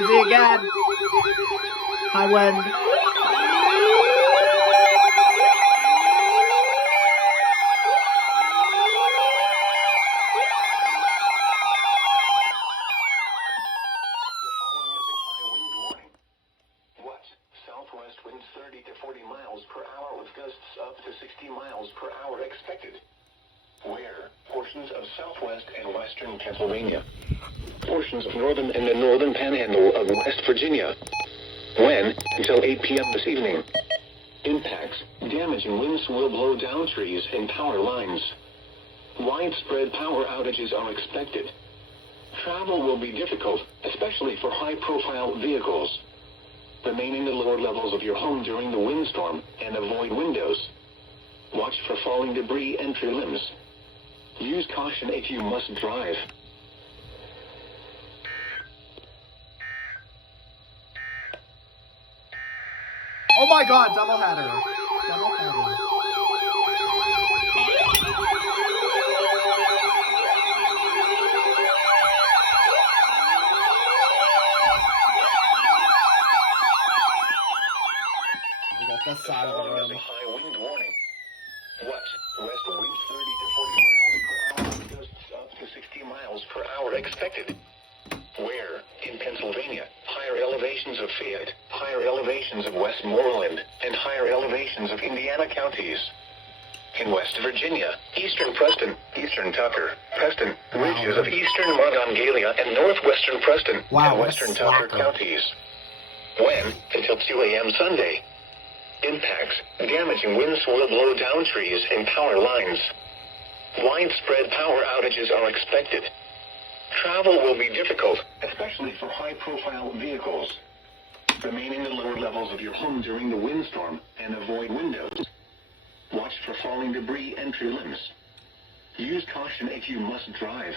busy again. High wind. Southwest winds 30 to 40 miles per hour with gusts up to 60 miles per hour expected. Where? Portions of southwest and western Pennsylvania. Portions of northern and the northern panhandle of West Virginia. When? Until 8 p.m. this evening. Impacts. Damaging winds will blow down trees and power lines. Widespread power outages are expected. Travel will be difficult, especially for high-profile vehicles. Remain in the lower levels of your home during the windstorm and avoid windows. Watch for falling debris and tree limbs. Use caution if you must drive. Oh my god, doubleheader. Doubleheader. We got this side of the Following is room. a high wind warning. West winds 30 to 40 miles per hour, gusts up to 60 miles per hour expected. Where? In Pennsylvania, higher elevations of Fayette, higher elevations of Westmoreland, and higher elevations of Indiana counties. In West Virginia, eastern Preston, eastern Tucker, Preston, ridges of eastern Monongalia and northwestern Preston, Wow, and what a western Tucker slacker. counties. When? Until 2 a.m. Sunday. Impacts. Damaging winds will blow down trees and power lines. Widespread power outages are expected. Travel will be difficult, especially for high-profile vehicles. Remain in the lower levels of your home during the windstorm and avoid windows. Watch for falling debris and tree limbs. Use caution if you must drive.